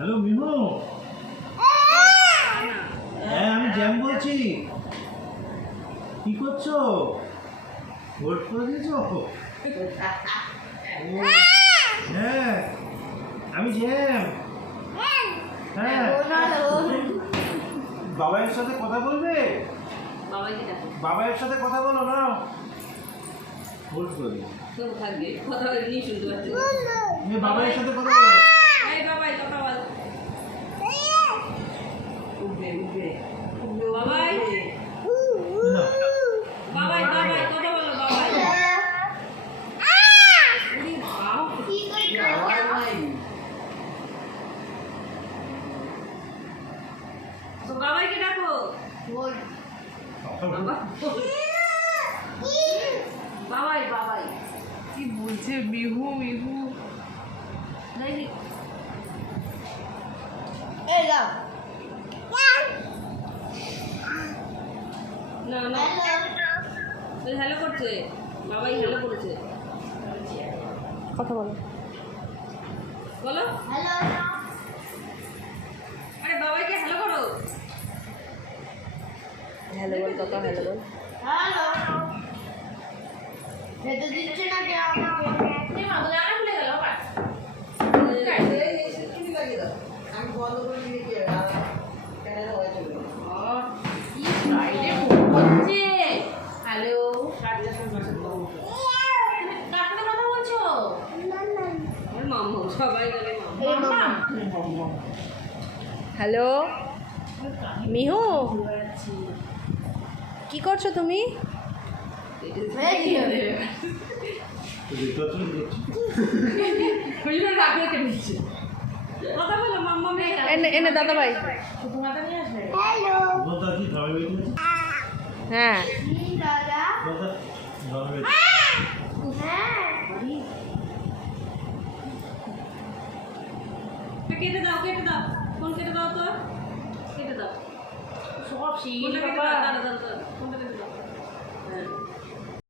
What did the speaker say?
Hello Minu. হ্যাঁ আমি jam বলছি। কি করছো? ভোট করে দিয়েছো? হ্যাঁ আমি জ্যাম। হ্যাঁ বাবাইয়ের সাথে কথা বলবে? বাবাইয়ের সাথে কথা বলো না। ভোট করে দিও। বাবাইয়ের সাথে কথা বলো। বাবাইকে ডাকো। বাবাই বাবাই কি বলছে? মিহু মিহু না না হ্যালো করছে। বাবাই হ্যালো করেছে। কথা বলো। বলো হ্যালো। আরে বাবাইকে হ্যালো করো। হ্যালো বল কথা, হ্যালো বল। হ্যালো এটা দিচ্ছে না কে আমাকে? তুমি মাদুর আনা খুলে গেল বাবা। তুমি লাগিয়ে দাও। আমি বন্ধ করে দিয়ে কি ক্যামেরা হয়ে চলে গেল। কি ফ্রাইডে হচ্ছে? হ্যালো কাজের সঙ্গে কার সাথে কথা বলছো? আমার মাম্মা সবাই বলে মাম্মা। হ্যালো মিহু, কি করছো তুমি? কথা বলো মাম্মা মেয়ে। এনে এনে দাদা ভাই। হ্যাঁ কেটে দাও কেটে দাও। ফোন কেটে দাও তো। কেটে দাও সব সেই ফোনটা কেটে দাও। দাঁড়া দাঁড়া ফোনটা